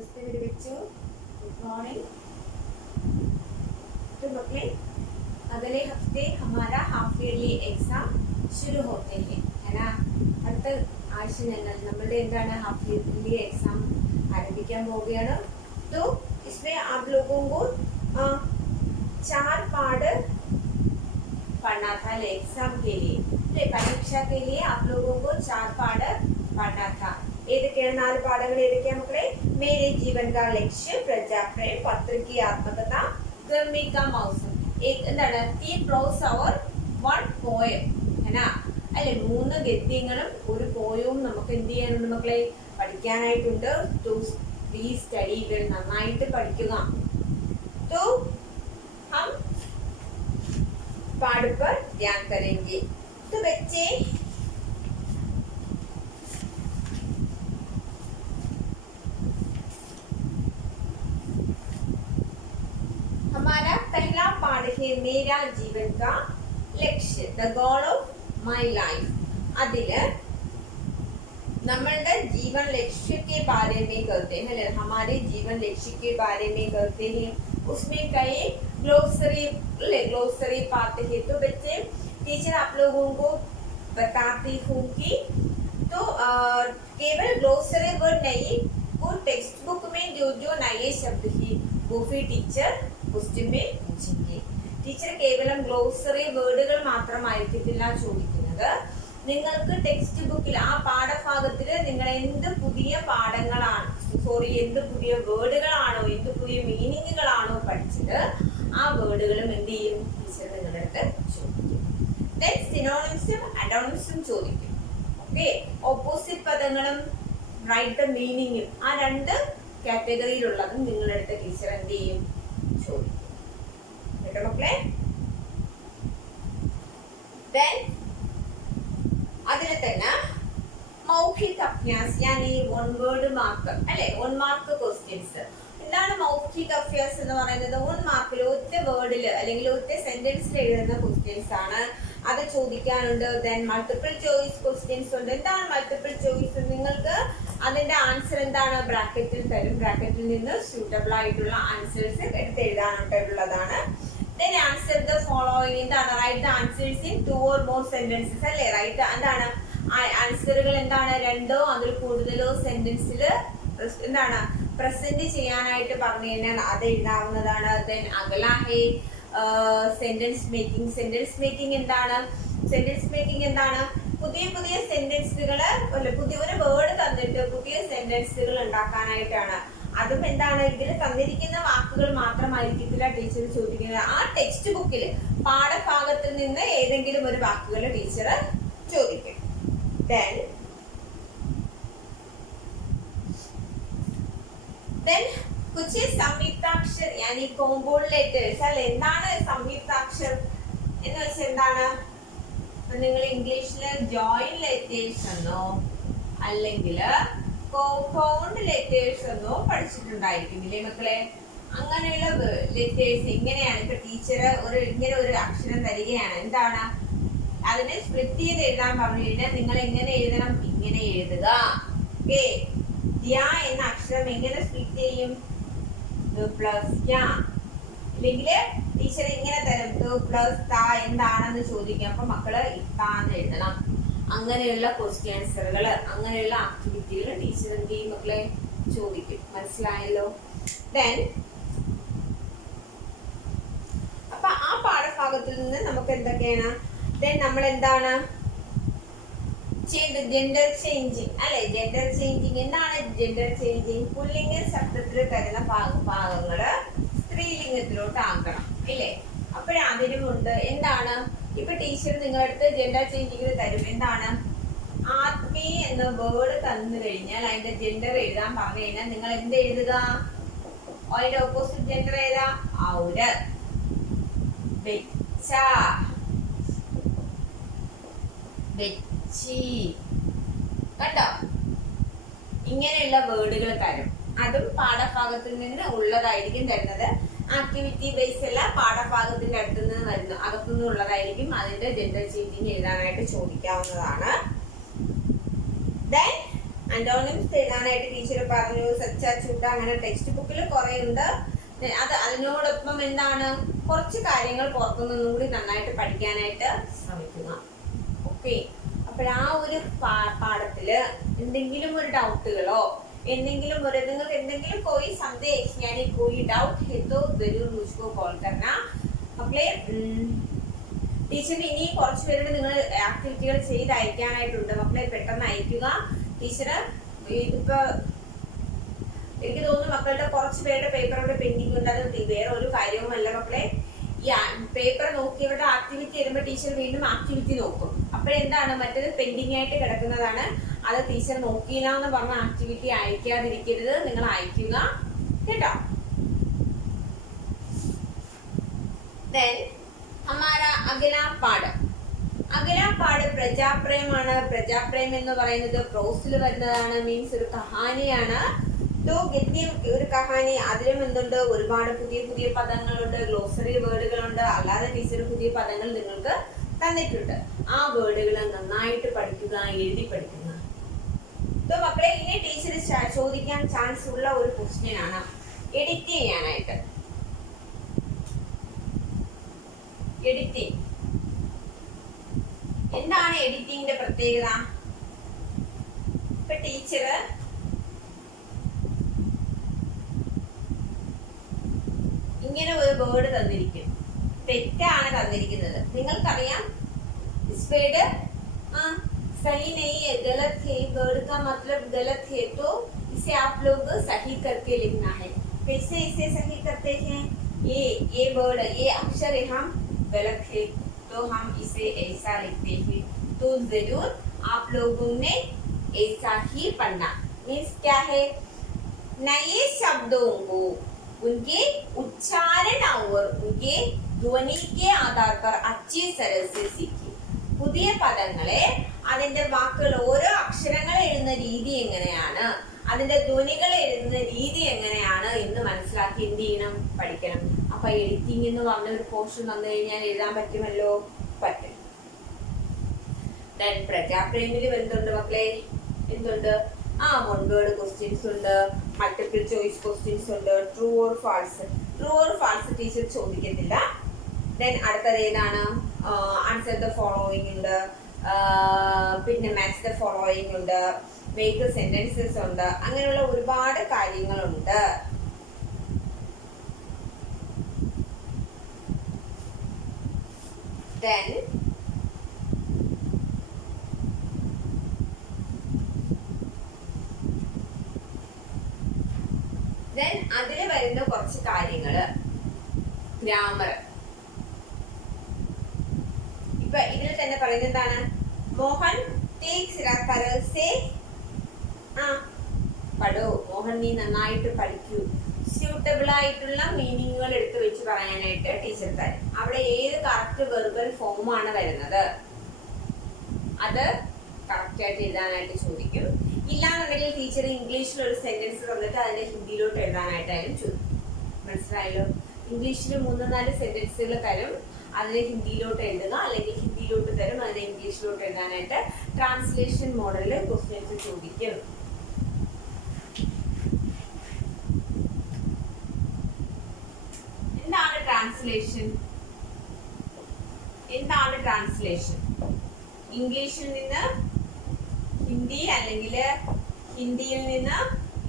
नमस्ते मेरे बच्चों, गुड मॉर्निंग। तो बच्चे अगले हफ्ते हमारा हाफ ईयरली एग्जाम शुरू होते हैं, है ना। അടുത്ത ആഴ്ച നമ്മളുടെ എന്താണ് हाफ ईयरली एग्जाम ആരംഭിക്കാൻ പോവുകയാണ്. तो इसमें आप लोगों को 4 पार्ट पढ़ना था एग्जाम के लिए, परीक्षा के लिए आप लोगों को 4 पार्ट पढ़ना था. ഏതൊക്കെയാണ് 4 പാഠങ്ങൾ? ഏതൊക്കെയാണ് മക്കളെ? मेरे जीवन का लक्ष्य, प्रजाप्रेम, पत्र की आत्मकथा, गर्मी का मौसम. एक എന്താണ് 3 prose और 1 poem, है ना. അല്ലെ 3 ഗദ്യങ്ങളും ഒരു പോയവും നമുക്ക് എന്ത് ചെയ്യാനുണ്ട് മക്കളെ? പഠിക്കാനായിട്ടുണ്ട്. तो प्लीज स्टडी वेल, നന്നായിട്ട് പഠിക്കുക. तो हम पाठ पर ध्यान करेंगे. तो बच्चे हमारा पहला पाठ है मेरा जीवन का लक्ष्य, the goal of my life. അതില് നമ്മളുടെ जीवन लक्ष्य के बारे में कहते हैं, हमारे जीवन लक्ष्य के बारे में कहते हैं. उसमें कई ग्लोसरी पाते हैं. तो बच्चे टीचर आप लोगों को बताती हूँ कि तो केवल ग्लोसरी वर्ड नहीं, वो टेक्स्ट बुक में जो जो नए शब्द है वो फिर टीचर क्वेश्चन में पूछेंगे. ടീച്ചർ കേവലം ഗ്ലോസറി വേർഡുകൾ മാത്രമായിരിക്കത്തില്ല ചോദിക്കുന്നത്. നിങ്ങൾക്ക് ടെക്സ്റ്റ് ബുക്കിൽ ആ പാഠഭാഗത്തിൽ നിങ്ങൾ എന്ത് പുതിയ പാഠങ്ങളാണ് എന്ത് പുതിയ വേർഡുകളാണോ എന്ത് പുതിയ മീനിങ്ങുകളാണോ പഠിച്ചത് ആ വേർഡുകളും എന്ത് ചെയ്യും ടീച്ചർ നിങ്ങളുടെ അടുത്ത് ചോദിക്കും. ദെൻ സിനോണിംസും അഡോണിംസും ചോദിക്കും. ഓക്കെ, ഓപ്പോസിറ്റ് പദങ്ങളും റൈറ്റ് ദ മീനിങ്ങും ആ 2 കാറ്റഗറിയിലുള്ളതും നിങ്ങളുടെ അടുത്ത് ടീച്ചർ എന്ത് ചെയ്യും ചോദിക്കും. കേട്ടോ മക്കളെ? ദെൻ അതിൽ തന്നെ മൗഖിക അഭ്യാസ്, ഞാൻ ഈ 1 വേർഡ് മാർക്ക് അല്ലെ 1 മാർക്ക് ക്വസ്റ്റ്യൻസ്. എന്താണ് മൗഖിക അഭ്യാസ് എന്ന് പറയുന്നത്? 1 മാർക്കിൽ ഒറ്റ വേർഡിൽ അല്ലെങ്കിൽ ഒറ്റ സെന്റൻസിൽ എഴുതുന്ന ക്വസ്റ്റ്യൻസ് ആണ്. അത് ചോദിക്കാനുണ്ട്. ദെൻ മൾട്ടിപ്പിൾ ചോയ്സ് ക്വസ്റ്റ്യൻസ് ഉണ്ട്. എന്താണ് മൾട്ടിപ്പിൾ ചോയ്സ്? നിങ്ങൾക്ക് അതിന്റെ ആൻസർ എന്താണ് ബ്രാക്കറ്റിൽ തരും. ബ്രാക്കറ്റിൽ നിന്ന് സ്യൂട്ടബിൾ ആയിട്ടുള്ള ആൻസേഴ്സ് എടുത്ത് എഴുതാനായിട്ടുള്ളതാണ്. Then answer the following. എന്താണ് write the answers in 2 or more sentences അല്ലേ. റൈറ്റ് എന്താണ് ആൻസറുകൾ എന്താണ് 2ഓ അതിൽ കൂടുതലോ സെന്റൻസിൽ എന്താണ് പ്രസന്റ് ചെയ്യാനായിട്ട് പറഞ്ഞു കഴിഞ്ഞാൽ അത് എഴുതാവുന്നതാണ്. ദെൻ അഗലാ ഹേ സെന്റൻസ് മേക്കിംഗ്. സെന്റൻസ് മേക്കിംഗ് എന്താണ് പുതിയ പുതിയ സെന്റൻസുകൾ പുതിയ ഒരു വേർഡ് തന്നിട്ട് പുതിയ സെന്റൻസുകൾ ഉണ്ടാക്കാനായിട്ടാണ്. അതും എന്താണ് ഇതിൽ തന്നിരിക്കുന്ന വാക്കുകൾ മാത്രമായിരിക്കത്തില്ല ടീച്ചർ ചോദിക്കുന്നത്. ആ ടെക്സ്റ്റ് ബുക്കിൽ പാഠഭാഗത്തിൽ നിന്ന് ഏതെങ്കിലും ഒരു വാക്കുകൾ ടീച്ചർ ചോദിക്കും. Then कुछ സംയുക്താക്ഷർ यानी കോമ്പൗണ്ട് ലെറ്റേഴ്സ് അല്ലെ. എന്താണ് സംയുക്താക്ഷർ എന്ന് വെച്ചാൽ എന്താണ്? നിങ്ങൾ ഇംഗ്ലീഷിൽ ജോയിൻ ലെറ്റേഴ്സ് എന്നോ അല്ലെങ്കിൽ കോമ്പൗണ്ട് ലെറ്റേഴ്സ് എന്നോ പഠിച്ചിട്ടുണ്ടായിരിക്കും ഇല്ലേ മക്കളെ? അങ്ങനെയുള്ള ലെറ്റേഴ്സ് ഇങ്ങനെയാണ്. ഇപ്പൊ ടീച്ചർ ഇങ്ങനെ ഒരു അക്ഷരം തരികയാണ്. എന്താണ് അതിനെ സ്പ്ലിറ്റ് ചെയ്ത് എഴുതാൻ പറഞ്ഞു കഴിഞ്ഞാൽ നിങ്ങൾ എങ്ങനെ എഴുതണം? ഇങ്ങനെ എഴുതുക. ഓക്കെ, യ എന്ന അക്ഷരം എങ്ങനെ സ്പ്ലിറ്റ് ചെയ്യും? പ്ലസ് യ. ഇല്ലെങ്കിൽ ടീച്ചർ ഇങ്ങനെ തരും പ്ലസ് ത എന്താണെന്ന് ചോദിക്കും. അപ്പൊ മക്കള് ഇത്താന്ന് എഴുതണം. അങ്ങനെയുള്ള ക്വസ്റ്റ്യൻ ആൻസറുകൾ അങ്ങനെയുള്ള ആക്ടിവിറ്റികൾ ടീച്ചർ എന്ത് ചെയ്യും മക്കളെ ചോദിക്കും. മനസ്സിലായല്ലോ? ദെൻ അപ്പൊ ആ പാഠഭാഗത്തിൽ നിന്ന് നമുക്ക് എന്തൊക്കെയാണ്? ദെൻ നമ്മൾ എന്താണ് ജെൻഡർ ചേഞ്ചിങ് അല്ലെ. ജെൻഡർ ചേഞ്ചിങ് എന്താണ്? ജെൻഡർ ചേഞ്ചിങ് പുല്ലിംഗ ശബ്ദത്തിൽ തരുന്ന ഭാഗങ്ങള് സ്ത്രീലിംഗത്തിലോട്ട് ആക്കണം ഇല്ലേ. അപ്പോഴതിനുമുണ്ട് എന്താണ്? ഇപ്പൊ ടീച്ചർ നിങ്ങളുടെ അടുത്ത് ജെൻഡർ ചേഞ്ചിങ്ങിന് തരും. എന്താണ്? ആത്മീ എന്ന വേർഡ് തന്നു കഴിഞ്ഞാൽ അതിന്റെ ജെൻഡർ എഴുതാൻ പറഞ്ഞു കഴിഞ്ഞാൽ നിങ്ങൾ എന്ത് എഴുതുക? അതിന്റെ ഓപ്പോസിറ്റ് ജെൻഡർ ഏതാ? ഔര്, ബെച്ച, ബെച്ചി. കണ്ടോ? ഇങ്ങനെയുള്ള വേർഡുകൾ തരും. അതും പാഠഭാഗത്തിൽ നിന്ന് ഉള്ളതായിരിക്കും തരുന്നത്. ആക്ടിവിറ്റി ബേസ് അല്ല, പാഠഭാഗത്തിന്റെ അടുത്തുനിന്ന് വരുന്നു അകത്തുനിന്ന് ഉള്ളതായിരിക്കും. അതിന്റെ ജെൻഡർ ചേഞ്ചിങ് എഴുതാനായിട്ട് ചോദിക്കാവുന്നതാണ്. ദെൻ ആന്റോണിംസ് എഴുതാനായിട്ട് ടീച്ചർ പറഞ്ഞു. സച്ച, ചൂട്ട, അങ്ങനെ ടെക്സ്റ്റ് ബുക്കിൽ കുറെ ഉണ്ട്. അതിനോടൊപ്പം എന്താണ്, കുറച്ച് കാര്യങ്ങൾ പുറത്തുനിന്നും കൂടി നന്നായിട്ട് പഠിക്കാനായിട്ട് ശ്രമിക്കുക. ഓക്കെ. അപ്പോൾ ആ ഒരു പാഠത്തില് എന്തെങ്കിലും ഒരു ഡൗട്ടുകളോ എന്തെങ്കിലും ഒരു നിങ്ങൾക്ക് എന്തെങ്കിലും कोई संदेश यानी कोई डाउट है तो जरूर मुझको कॉल करना. അപ്പോൾ ടീച്ചറിന് ഇനി കുറച്ച് പേരുടെ നിങ്ങൾ ആക്ടിവിറ്റികൾ ചെയ്ത് അയക്കാനായിട്ടുണ്ട്. മക്കളെ പെട്ടെന്ന് അയക്കുക. ടീച്ചർ ഇതിപ്പോ എനിക്ക് തോന്നുന്നു മക്കളുടെ കുറച്ച് പേരുടെ പേപ്പർ ഇവിടെ പെൻഡിങ് ഉണ്ട്. അത് വേറെ ഒരു കാര്യവുമല്ല മക്കളെ. ഈ പേപ്പർ നോക്കിയവരുടെ ആക്ടിവിറ്റി വരുമ്പോൾ ടീച്ചർ വീണ്ടും ആക്ടിവിറ്റി നോക്കും. അപ്പോഴെന്താണ്, മറ്റേത് പെൻഡിങ് ആയിട്ട് കിടക്കുന്നതാണ്. അത് ടീച്ചർ നോക്കിയില്ല എന്ന് പറഞ്ഞ ആക്ടിവിറ്റി അയക്കാതിരിക്കരുത്, നിങ്ങൾ അയക്കുക കേട്ടോ. Then हमारा अगला पाഠം, अगला പാഠം പ്രജാപ്രേമാണ്. പ്രജാപ്രേം എന്ന് പറയുന്നത് പ്രോസിൽ വരുന്നതാണ്, മീൻസ് ഒരു കഹാനിയാണ്. ഗദ്യം ഒരു കഹാനി, അതിലും എന്തുണ്ട്, ഒരുപാട് പുതിയ പുതിയ പദങ്ങളുണ്ട്, ഗ്ലോസറി വേർഡുകളുണ്ട്. അല്ലാതെ ടീച്ചർ പുതിയ പദങ്ങൾ നിങ്ങൾക്ക് തന്നിട്ടുണ്ട്. ആ വേർഡുകൾ നന്നായിട്ട് പഠിക്കുക, എഴുതി പഠിക്കുക. മക്കളെ ഇനി ടീച്ചർ ചോദിക്കാൻ ചാൻസ് ഉള്ള ഒരു ക്വസ്റ്റ്യൻ ആണ് എഡിറ്റ് ചെയ്യാനായിട്ട്. എഡിറ്റിംഗ് എന്താണ് എഡിറ്റിംഗിന്റെ പ്രത്യേകത? ഇപ്പൊ ടീച്ചർ ഇങ്ങനെ ഒരു വേർഡ് തന്നിരിക്കും, തെറ്റാണ് തന്നിരിക്കുന്നത്. നിങ്ങൾക്കറിയാം इस वर्ड सही नहीं है, गलत है, वर्ड का मतलब गलत है, तो इसे आप लोग सही करके लिखना है. कैसे इसे सही करते हैं? ये वर्ड, ये अक्षर हम गलत है तो हम इसे ऐसा लिखते हैं. तो जरूर आप लोगों ने ऐसा ही पढ़ना. मीन्स क्या है, नए शब्दों को उनके उच्चारण और उनके ध्वनि के आधार पर अच्छी तरह से सीखिए. പുതിയ പദങ്ങളെ അതിന്റെ വാക്കുകൾ, ഓരോ അക്ഷരങ്ങൾ എഴുതുന്ന രീതി എങ്ങനെയാണ്, അതിന്റെ ധ്വനികൾ എഴുതുന്ന രീതി എങ്ങനെയാണ് എന്ന് മനസ്സിലാക്കി എന്ത് ചെയ്യണം, പഠിക്കണം. അപ്പൊ എഡിറ്റിംഗ് എന്ന് പറഞ്ഞ ഒരു പോർഷൻ വന്നു കഴിഞ്ഞാൽ എഴുതാൻ പറ്റുമല്ലോ, പറ്റും. പ്രജാപ്രേമിൽ എന്തുണ്ട് മക്കളെ, എന്തുണ്ട്, വൺ വേർഡ് ക്വസ്റ്റ്യൻസ് ഉണ്ട്, മൾട്ടിപ്പിൾ ചോയ്സ് ക്വസ്റ്റ്യൻസ് ഉണ്ട്, true or false. True or false teacher ചോദിക്കത്തില്ല. അടുത്തത് ഏതാണ്, ആൻസർ ദ ഫോളോയിങ് ഉണ്ട്, പിന്നെ മാച്ച് ദ ഫോളോയിങ് ഉണ്ട്, മേക്ക് സെന്റൻസസ് ഉണ്ട്. അങ്ങനെയുള്ള ഒരുപാട് കാര്യങ്ങളുണ്ട്. അതിൽ വരുന്ന കുറച്ച് കാര്യങ്ങള്, ഗ്രാമർ. ഇപ്പൊ ഇതിൽ തന്നെ പറയുന്നത് എന്താണ്, മോഹൻ പഠോ, മോഹൻ നീ നന്നായിട്ട് പഠിക്കൂ. സ്യൂട്ടബിൾ ആയിട്ടുള്ള മീനിങ്ങുകൾ എടുത്തു വെച്ച് പറയാനായിട്ട് ടീച്ചർ തരും. അവിടെ ഏത് കറക്റ്റ് വെർബൽ ഫോമാണ് വരുന്നത് അത് കറക്റ്റ് ആയിട്ട് എഴുതാനായിട്ട് ചോദിക്കും. ഇല്ലാന്നുണ്ടെങ്കിൽ ടീച്ചർ ഇംഗ്ലീഷിൽ ഒരു സെന്റൻസ് തന്നിട്ട് അതിനെ ഹിന്ദിയിലോട്ട് എഴുതാനായിട്ടായാലും ചോദിക്കും. മനസ്സിലായല്ലോ? ഇംഗ്ലീഷിൽ 3-4 സെന്റൻസുകൾ തരും, അതിനെ ഹിന്ദിയിലോട്ട് എഴുതുക, അല്ലെങ്കിൽ ഹിന്ദിയിലോട്ട് തരും, അതിനെ ഇംഗ്ലീഷിലോട്ട് എഴുതാനായിട്ട് ട്രാൻസ്ലേഷൻ മോഡലിൽ ക്വസ്റ്റ്യൻസ് ചോദിക്കും. എന്താണ് ട്രാൻസ്ലേഷൻ? എന്താണ് ട്രാൻസ്ലേഷൻ? ഇംഗ്ലീഷിൽ നിന്ന് ഹിന്ദി അല്ലെങ്കിൽ ഹിന്ദിയിൽ നിന്ന്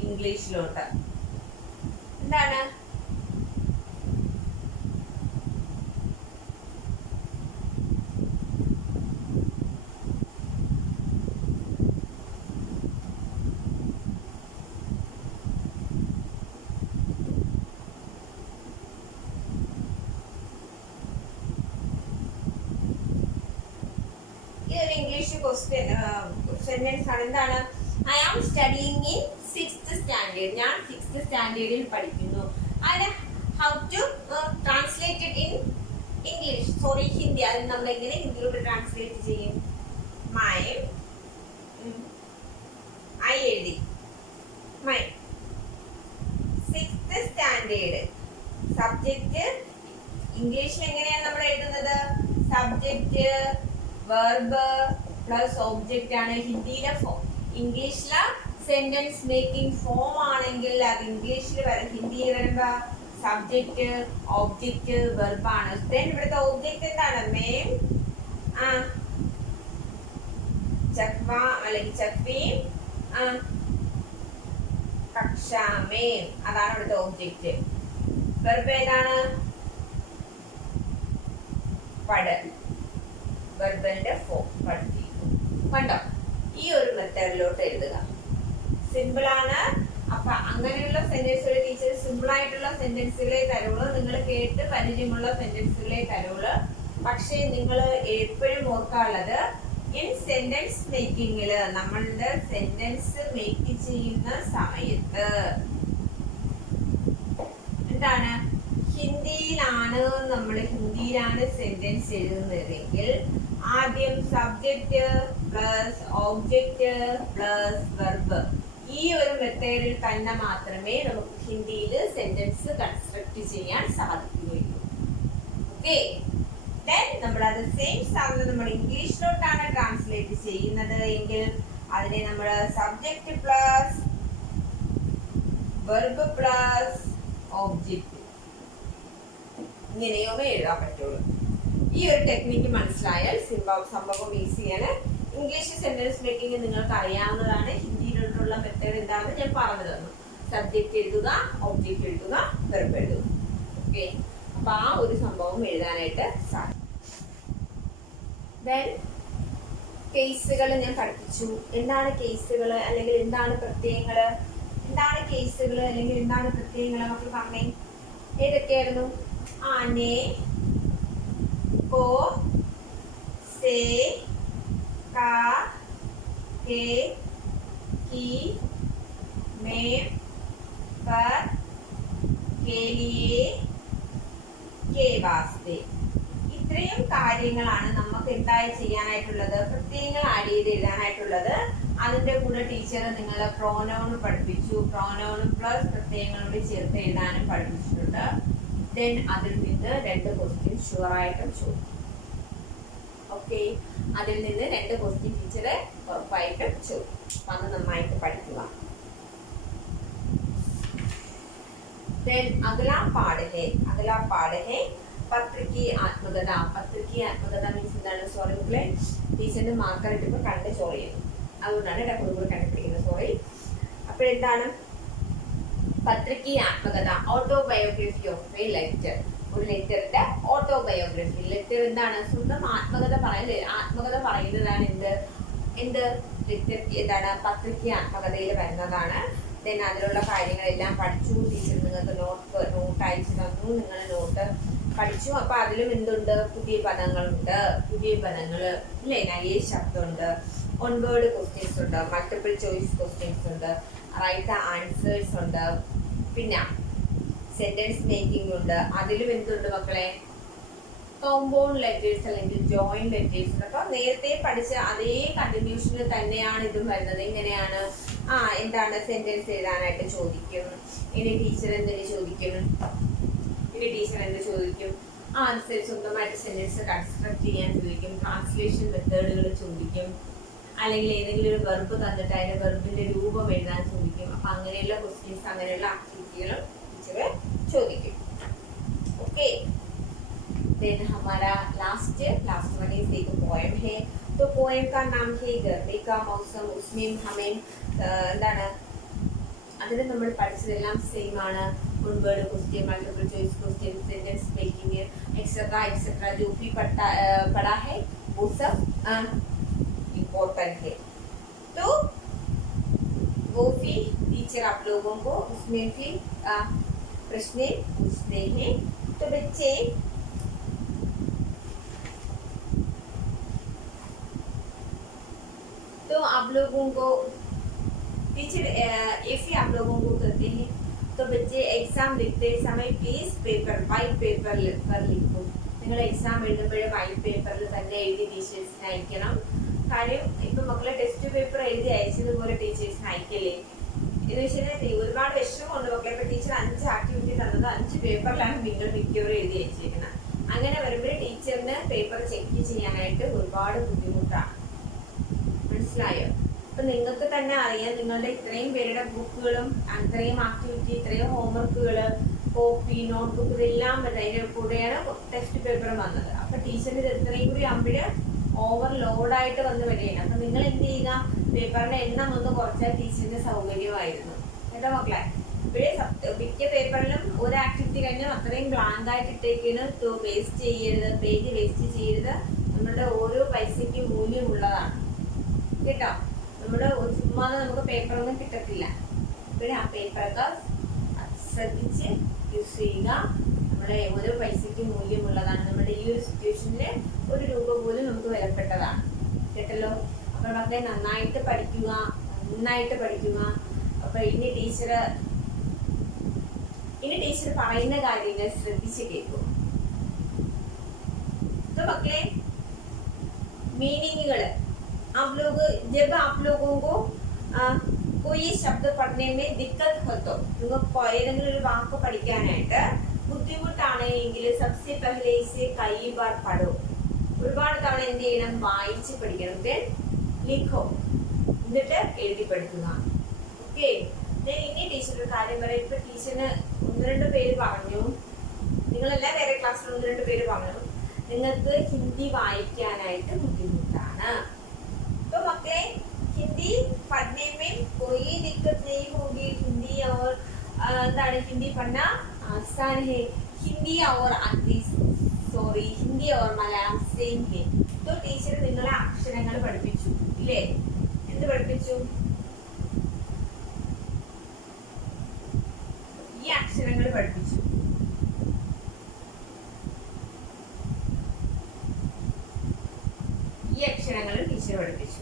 ഇംഗ്ലീഷിലോട്ട്. എന്താണ്? ഇതൊരു ഇംഗ്ലീഷ് ക്വസ്റ്റ്യൻ സെന്റൻസ് ആണ്. എന്താണ്? I am studying in 6th standard. ഞാൻ 6th സ്റ്റാൻഡേർഡിൽ പഠിക്കുന്നു. അതിന് how to translate it in English, sorry Hindi. അതിന് നമ്മൾ എങ്ങനെ ഹിന്ദിയിലോട്ട് ട്രാൻസ്ലേറ്റ് ചെയ്യും? മൈ ഐ എഴുതി, മൈ 6th സ്റ്റാൻഡേർഡ്. സബ്ജക്റ്റ് ഇംഗ്ലീഷിൽ എങ്ങനെയാണ് നമ്മൾ എഴുതുന്നത്? സബ്ജക്റ്റ് വെർബ് പ്ലസ് ഒബ്ജക്റ്റ് ആണ് ഹിന്ദിയിലെ ഫോം. ഇംഗ്ലീഷിലെ സെന്റൻസ് മേക്കിംഗ് ഫോം ആണെങ്കിൽ അത് ഇംഗ്ലീഷിൽ ഹിന്ദിയിൽ വരുമ്പോ സബ്ജക്റ്റ് ഒബ്ജക്റ്റ് വെർബാണ്. ദെൻ ഇവിടുത്തെ ഒബ്ജക്റ്റ് എന്താണ്? മേം ചക്വ അല്ലെങ്കിൽ ചക്വീം കക്ഷാമേം, അതാണ് ഇവിടുത്തെ ഒബ്ജക്റ്റ്. വെർബ് ഏതാണ്? പട്. വെർബിന്റെ ഫോം പഠിപ്പിക്കും. കണ്ടോ? ഈ ഒരു മെത്തേഡിലോട്ട് എഴുതുക. സിമ്പിൾ ആണ്. അപ്പൊ അങ്ങനെയുള്ള സെന്റൻസുകൾ ടീച്ചർ സിമ്പിൾ ആയിട്ടുള്ള സെന്റൻസുകളെ തരുള്ളൂ. നിങ്ങൾ കേട്ട് പരിചയമുള്ള സെന്റൻസുകളെ തരുള്ളൂ. പക്ഷേ നിങ്ങൾ എപ്പോഴും ഓർക്കാനുള്ളത് ഇൻ സെന്റൻസ് മേക്കിങ്ങില് നമ്മളുടെ സെന്റൻസ് മേക്ക് ചെയ്യുന്ന സമയത്ത് എന്താണ്? ഹിന്ദിയിലാണ് സെന്റൻസ് എഴുതുന്നതെങ്കിൽ ആദ്യം subject plus object plus verb, ഈ ഒരു മെത്തേഡിൽ തന്നെ മാത്രമേ നമുക്ക് ഹിന്ദിയിൽ സെന്റൻസ് കൺസ്ട്രക്ട് ചെയ്യാൻ സാധിക്കുകയുള്ളൂ. ഓക്കെ, ദെൻ നമ്മൾ അത് സെയിം സാധനം നമ്മൾ ഇംഗ്ലീഷിലോട്ടാണ് ട്രാൻസ്ലേറ്റ് ചെയ്യുന്നത് എങ്കിൽ അതിനെ നമ്മൾ subject plus verb plus object ഇങ്ങനെയോ എഴുതാൻ പറ്റുള്ളൂ. ഈ ഒരു ടെക്നിക്ക് മനസ്സിലായാൽ സംഭവം ഈസിയാണ്. ഇംഗ്ലീഷ് സെന്റൻസ് മേക്കിംഗ് നിങ്ങൾക്ക് അറിയാവുന്നതാണ്. ഹിന്ദിയിലോട്ടുള്ള മെത്തേഡ് എന്താണെന്ന് ഞാൻ പറഞ്ഞു തന്നു. സബ്ജക്റ്റ് എഴുതുക, ഒബ്ജക്റ്റ് എഴുതുക, വെർബ് എഴുതുക. ഓക്കെ, അപ്പൊ ആ ഒരു സംഭവം എഴുതാനായിട്ട് സാധിക്കും. ദെൻ കേസുകൾ ഞാൻ പഠിപ്പിച്ചു. എന്താണ് കേസുകൾ അല്ലെങ്കിൽ എന്താണ് പ്രത്യയങ്ങള്? എന്താണ് കേസുകൾ അല്ലെങ്കിൽ എന്താണ് പ്രത്യയങ്ങള്? മക്കൾ പറഞ്ഞേ, ഏതൊക്കെയായിരുന്നു? ആനെ, കോ, സേ, കാ, കെ, की, में, पर, के लिए, के वास्ते. ഇത്രയും കാര്യങ്ങളാണ് നമുക്ക് എന്തായി ചെയ്യാനായിട്ടുള്ളത്? പ്രത്യയങ്ങൾ ആഡ് ചെയ്ത് എഴുതാനായിട്ടുള്ളത്. അതിന്റെ കൂടെ ടീച്ചർ നിങ്ങളെ പ്രോനൗൺ പഠിപ്പിച്ചു. പ്രോനൗൺ പ്ലസ് പ്രത്യയങ്ങളോട് ചേർത്ത് എഴുതാനും പഠിപ്പിച്ചിട്ടുണ്ട്. ദെൻ അതിൽ നിന്ന് 2 ക്വസ്റ്റ്യൻ ഷുവർ ആയിട്ടും ചോദിക്കും. ഓക്കെ, അതിൽ നിന്ന് 2 ക്വസ്റ്റ്യൻ ടീച്ചർ ഉറപ്പായിട്ടും ചോദിക്കും. അപ്പൊ അത് നന്നായിട്ട് പഠിക്കുക. Then अगला पाठ है पत्र की आत्मकथा. पत्र की आत्मकथा मीൻസ് എന്താണ്? സോറി മക്കളെ, ടീച്ചറിന്റെ മാർക്കർ ഇട്ടപ്പോൾ കണ്ട് ചോറ് ചെയ്യുന്നു, അതുകൊണ്ടാണ് കുടുംബം കണ്ടുപിടിക്കുന്നത്. സോറി. അപ്പോൾ എന്താണ് പത്ര की आत्मकथा? Autobiography of A letter. ഒരു ലെറ്ററിന്റെ ഓട്ടോബയോഗ്രഫി. ലെറ്റർ എന്താണ്? സ്വന്തം ആത്മകഥ പറയുന്നത്. ആത്മകഥ പറയുന്നതാണ് എന്ത് ലെറ്റർ എന്താണ്? പത്ര की ആത്മകഥയിൽ വരുന്നതാണ്. ദെൻ അതിലുള്ള കാര്യങ്ങളെല്ലാം പഠിച്ചു. ടീച്ചർ നിങ്ങൾക്ക് നോട്ട് അയച്ചു തന്നു. നിങ്ങൾ നോട്ട് പഠിച്ചു. അപ്പൊ അതിലും എന്തുണ്ട്? പുതിയ പദങ്ങളുണ്ട്, പുതിയ പദങ്ങൾ ഇല്ലേ, നയ ശബ്ദമുണ്ട്, 1 വേർഡ് ക്വസ്റ്റ്യൻസ് ഉണ്ട്, മൾട്ടിപ്പിൾ ചോയ്സ് ക്വസ്റ്റ്യൻസ് ഉണ്ട്, റൈറ്റ് ആൻസേഴ്സ് ഉണ്ട്, പിന്നെ സെന്റൻസ് മേക്കിംഗ് ഉണ്ട്. അതിലും എന്തുണ്ട് മക്കളെ? കോമ്പൗണ്ട് ലെറ്റേഴ്സ് അല്ലെങ്കിൽ ജോയിന്റ് ലെറ്റേഴ്സ്. അപ്പൊ നേരത്തെ പഠിച്ച അതേ കണ്ടിന്യൂഷനിൽ തന്നെയാണ് ഇതും വരുന്നത്. എങ്ങനെയാണ്? എന്താണ്? സെന്റൻസ് എഴുതാനായിട്ട് ചോദിക്കും. ഇനി ടീച്ചർ എന്തിനു ചോദിക്കും? അനുസരിച്ച് സ്വന്തമായിട്ട് സെന്റൻസ് കൺസ്ട്രക്ട് ചെയ്യാൻ ചോദിക്കും. ട്രാൻസ്ലേഷൻ മെത്തേഡുകൾ ചോദിക്കും. അല്ലെങ്കിൽ ഏതെങ്കിലും ഒരു വെർബ് തന്നിട്ട് അതിന്റെ വെർബിന്റെ രൂപം എഴുതാൻ ചോദിക്കും. അപ്പൊ അങ്ങനെയുള്ള ക്വസ്റ്റ്യൻസ്, അങ്ങനെയുള്ള ആക്ടിവിറ്റികളും ടീച്ചർ ചോദിക്കും. ഓക്കെ, देन हमारा लास्ट वन इज एक पोएम है. तो पोएम का नाम है गर्मी का मौसम. उसमें हमें എന്താണ്? അതിൽ നമ്മൾ പഠിച്ചതെല്ലാം സെയിം ആണ്. 1 word question, multiple choice question, sentence making etcetera जो भी पढ़ा है वो सब इम्पोर्टेंट है. तो वो भी टीचर आप लोगों को उसमें भी प्रश्न पूछते हैं. तो बच्चे तो आप लोगों को टीचर ऐसे आप लोगों को कहते हैं. तो बच्चे एग्जाम लिखते समय प्लीज वाइट पेपर पर लिखो. നിങ്ങൾ എക്സാം എഴുതുമ്പോഴേ വൈറ്റ് പേപ്പറിൽ തന്നെ എഴുതി ടീച്ചേഴ്സിന് അയക്കണം. കാര്യം ഇപ്പൊ മക്കളെ ടെസ്റ്റ് പേപ്പർ എഴുതി അയച്ചതുപോലെ ടീച്ചേഴ്സിന് അയക്കല്ലേ എന്ന് വെച്ചാൽ ഒരുപാട് വിഷമമുണ്ട് മക്കളെ. ഇപ്പൊ ടീച്ചർ 5 ആക്ടിവിറ്റി തന്നത് 5 പേപ്പറിലാണ് നിങ്ങൾ മിക്കവരും എഴുതി അയച്ചിരിക്കുന്നത്. അങ്ങനെ വരുമ്പോൾ ടീച്ചറിന് പേപ്പർ ചെക്ക് ചെയ്യാനായിട്ട് ഒരുപാട് ബുദ്ധിമുട്ടാണ്. മനസ്സിലായോ? അപ്പൊ അപ്പൊ നിങ്ങൾക്ക് തന്നെ അറിയാം, നിങ്ങളുടെ ഇത്രയും പേരുടെ ബുക്കുകളും അത്രയും ആക്ടിവിറ്റി, ഇത്രയും ഹോംവർക്കുകൾ, കോപ്പി, നോട്ട്ബുക്ക് ഇതെല്ലാം അതിന്റെ കൂടെയാണ് ടെസ്റ്റ് പേപ്പർ വന്നത്. അപ്പൊ ടീച്ചറിന് ഇത് ഇത്രയും കൂടി ആകുമ്പോഴ് ഓവർലോഡായിട്ട് വന്ന് വരികയാണ്. അപ്പൊ നിങ്ങൾ എന്ത് ചെയ്യുക, പേപ്പറിന്റെ എണ്ണം ഒന്ന് കുറച്ചാൽ ടീച്ചറിന് സൗകര്യമായിരുന്നു കേട്ടോ മക്കളെ. ഇപ്പോഴേ മിക്ക പേപ്പറിലും ഒരു ആക്ടിവിറ്റി കഴിഞ്ഞാൽ അത്രയും ബ്ലാങ്ക് ആയിട്ട് ഇട്ടേക്കാണ്. വേസ്റ്റ് ചെയ്യരുത്, പേജ് വേസ്റ്റ് ചെയ്യരുത്. നമ്മുടെ ഓരോ പൈസയ്ക്ക് മൂല്യമുള്ളതാണ് കേട്ടോ. നമ്മുടെ ചുമ്മാതെ നമുക്ക് പേപ്പറൊന്നും കിട്ടത്തില്ല. ഇപ്പോഴും ആ പേപ്പറൊക്കെ ശ്രദ്ധിച്ച് യൂസ് ചെയ്യുക. നമ്മുടെ ഓരോ പൈസയ്ക്ക് മൂല്യമുള്ളതാണ്. നമ്മുടെ ഈ ഒരു സിറ്റുവേഷനിൽ ഒരു രൂപ പോലും നമുക്ക് വിലപ്പെട്ടതാണ് കേട്ടല്ലോ. അപ്പൊ മക്കളെ നന്നായിട്ട് പഠിക്കുക, നന്നായിട്ട് പഠിക്കുക. അപ്പൊ ഇനി ടീച്ചർ പറയുന്ന കാര്യങ്ങൾ ശ്രദ്ധിച്ച് കേൾക്കും. മക്കളെ मीनिंगुകൾ आप लोग जब आप लोगों को कोई शब्द पढ़ने में दिक्कत हो तो നിങ്ങൾക്ക് ഏതെങ്കിലും ഒരു വാക്ക് പഠിക്കാനായിട്ട് ബുദ്ധിമുട്ടാണെങ്കിൽ सबसे पहले इसे कई बार पढ़ो. ഒരുപാട് തവണ എന്ത് ചെയ്യണം, വായിച്ച് പഠിക്കണം. then लिखो, എന്നിട്ട് എഴുതി പഠിക്കുക. ഓക്കെ. ഇനി ടീച്ചർ ഒരു കാര്യം പറയാം. ഇപ്പൊ ടീച്ചറിന് 1-2 പേര് പറഞ്ഞു, നിങ്ങളെല്ലാം വേറെ ക്ലാസ്സിൽ 1-2 പേര് പറഞ്ഞു നിങ്ങൾക്ക് ഹിന്ദി വായിക്കാനായിട്ട് ബുദ്ധിമുട്ടാണ്. तो मक्के हिंदी पढ़ने में कोई दिक्कत नहीं होगी. हिंदी और हिंदी पढ़ना आसान है. हिंदी और हिंदी और मलयाളം സെയിം है. तो ടീച്ചർ നിങ്ങളെ അക്ഷരങ്ങൾ പഠിപ്പിച്ചു ഇല്ലേ? എന്ത് പഠിപ്പിച്ചു? ഈ അക്ഷരങ്ങൾ പഠിപ്പിച്ചു. ഈ അക്ഷരങ്ങൾ ടീച്ചർ പഠിപ്പിച്ചു.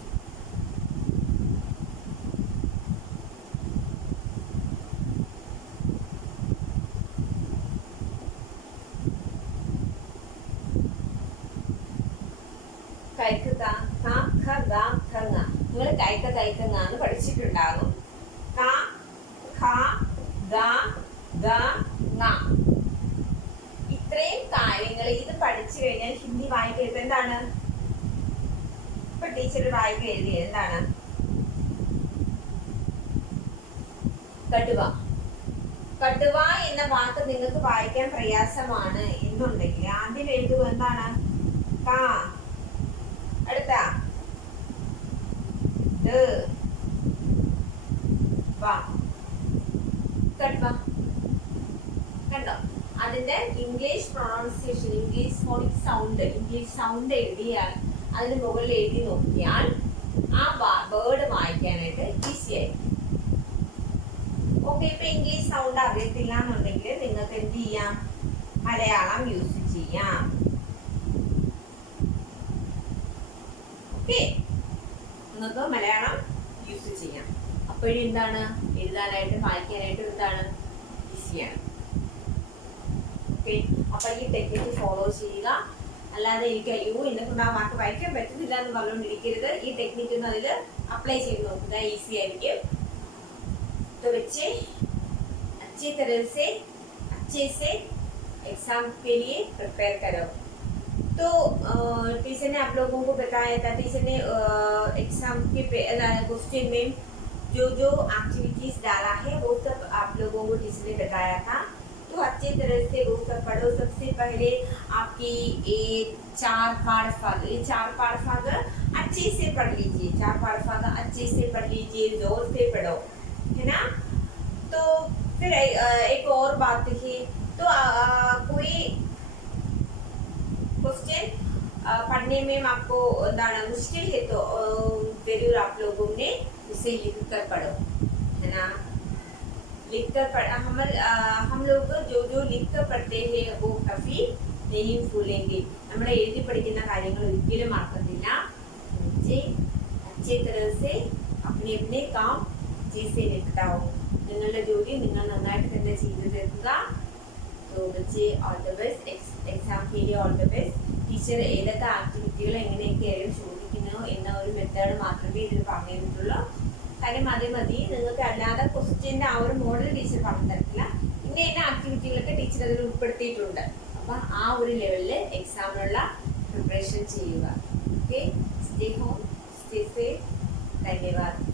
നിങ്ങൾ കൈക്കങ്ങാന്ന് പഠിച്ചിട്ടുണ്ടാകും. ക ഖ ഗ ഗ ങ ഇത്രയും കാര്യങ്ങൾ ഇത് പഠിച്ചു കഴിഞ്ഞാൽ ഹിന്ദി വായിക്കരുത്. എന്താണ് ഇപ്പൊ ടീച്ചർ വായിക്ക എഴുതിയത്? എന്താണ്? കടുവ. കടുവ എന്ന വാക്ക് നിങ്ങൾക്ക് വായിക്കാൻ പ്രയാസമാണ് എന്നുണ്ടെങ്കിൽ ആദ്യം എഴുതുക. എന്താണ്? ക. അടുത്ത കടുവ. കണ്ടോ? അതിന്റെ English pronunciation, English phonic sound എഴുതിയാൽ അതിന് മുകളിൽ എഴുതി നോക്കിയാൽ ആ വേർഡ് വായിക്കാനായിട്ട് ഈസി ആയിരിക്കും. ഓക്കെ. ഇപ്പൊ ഇംഗ്ലീഷ് സൗണ്ട് അറിയത്തില്ല എന്നുണ്ടെങ്കിൽ നിങ്ങൾക്ക് എന്ത് ചെയ്യാം, മലയാളം യൂസ് ചെയ്യാം. ഓക്കെ, നിങ്ങൾക്ക് മലയാളം യൂസ് ചെയ്യാം. അപ്പോഴും എന്താണ്, എഴുതാനായിട്ട് വായിക്കാനായിട്ട് എന്താണ്, ഈസിയാണ്. ഓക്കെ, അപ്പൊ ഈ ടെക്നിക്ക് ഫോളോ ചെയ്യുക. അല്ലാതെ എനിക്ക് അയ്യോ എന്നെ കൊണ്ട് ആ വാക്ക് വായിക്കാൻ പറ്റുന്നില്ല എന്ന് പറഞ്ഞുകൊണ്ടിരിക്കരുത്. ഈ ടെക്നിക്ക് ഒന്ന് അതിൽ അപ്ലൈ ചെയ്ത് നോക്കുക, ഈസി ആയിരിക്കും. तो बच्चे अच्छी तरह से अच्छे से एग्जाम के लिए प्रिपेयर करो. तो टीचर ने आप लोगों को बताया था, टीचर ने एग्जाम के क्वेश्चन में जो जो एक्टिविटीज डाला है वो सब आप लोगों को टीचर ने बताया था. तो अच्छी तरह से वो सब पढ़ो. सबसे पहले आपकी ये 4 पाठ ये 4 पाठ अच्छे से पढ़ लीजिए. 4 पाठ अच्छे से पढ़ लीजिए, जोर से पढ़ो, है ना. तो फिर एक और बात है, तो कोई क्वेश्चन पढ़ने में आपको मुश्किल है तो जरूर आप लोगों ने उसे लिख कर पढ़ो, है ना. लिख कर हम लोग जो जो लिख कर पढ़ते हैं वो कभी नहीं भूलेंगे. നമ്മുടെ എഴുതി പഠിക്കുന്ന കാര്യങ്ങൾ ഒരിക്കലും മറക്കത്തില്ല. अच्छे तरह से अपने अपने काम से निपटाओ. നിങ്ങളുടെ ജോലി നിങ്ങൾ നന്നായിട്ട് തന്നെ ചെയ്തു തീർക്കുക. तो बच्चे ऑल द बेस्ट. एग्जाम के लिए ऑल द बेस्ट. ടീച്ചർ ഏതൊക്കെ ആക്ടിവിറ്റികൾ എങ്ങനെയൊക്കെയായാലും ചോദിക്കുന്നു എന്ന ഒരു മെത്തേഡ് മാത്രമേ ഇതിൽ പറഞ്ഞു തന്നിട്ടുള്ളൂ. കാര്യം അതേ മതി. നിങ്ങൾക്ക് അല്ലാതെ ക്വസ്റ്റ്യൻ്റെ ആ ഒരു മോഡൽ ടീച്ചർ പറഞ്ഞു തരത്തില്ല. ഇന്ന ആക്ടിവിറ്റികളൊക്കെ ടീച്ചർ അതിൽ ഉൾപ്പെടുത്തിയിട്ടുണ്ട്. അപ്പം ആ ഒരു ലെവലിൽ എക്സാമിനുള്ള പ്രിപ്പറേഷൻ ചെയ്യുക. Okay, stay home, stay safe. ധന്യവാദം.